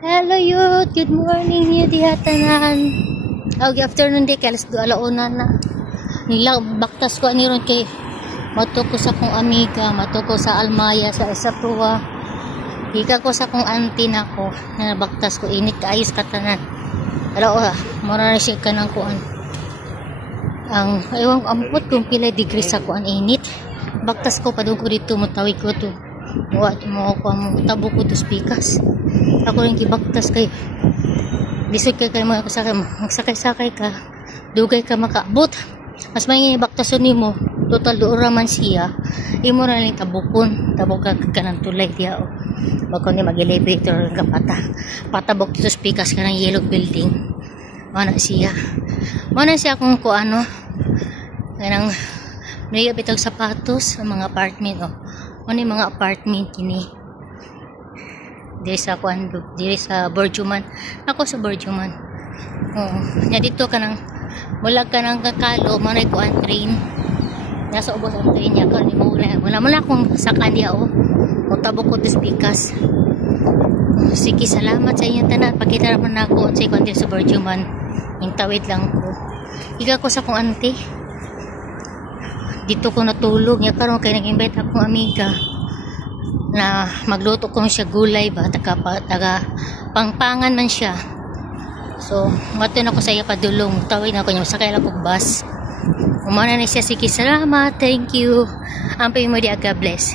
Hello youth, good morning you dihatanan. Good afternoon di kay alas 2 alauna na. Nila baktas ko ani ron kay matuko sa kong amiga, matuko sa Almaya sa Isatua. Hika ko sa kong auntie nako na baktas ko init kaayos katanan. Ala mura na siya kanang kuan. Ang ewan ampot kung pila degree sa kuan init. Baktas ko padung ko dito mutawig ko to. Mo ko mo tabo ko to spikas. Ako rin kibaktas kay bisod kay mga sakay ka dugay ka makaabot mas may baktason nimo total duura man siya imo ra lang tabukon tabok ka kanang tulay diha bako ni mag-elevator ka patabok to spikas kanang yellow building mana siya kung ano kanang may bitag sapatos sa mga apartment ano mga apartment kini diri sa Borjuman. Ako sa Borjuman. Nya dito kanang mulag ka nang kakalo manay ko ang train. Nasa ubos ang train niya karon wala man akong sakan diha Motabok ko dispikas. Sige, salamat sa inyo tanan. Pakita naman ako sa ikon sa Borjuman. Hintawid lang ko. Iga ko sa kong auntie. Dito ko natulog nya karon kay nag-invite akong amiga na magluto kong siya gulay ba taga pangpangan man siya. So matin ako sa iya padulong tawid na ko niya sakay lang kog bus umana na siya. Sige, salamat, thank you, ampay mo di aga bless.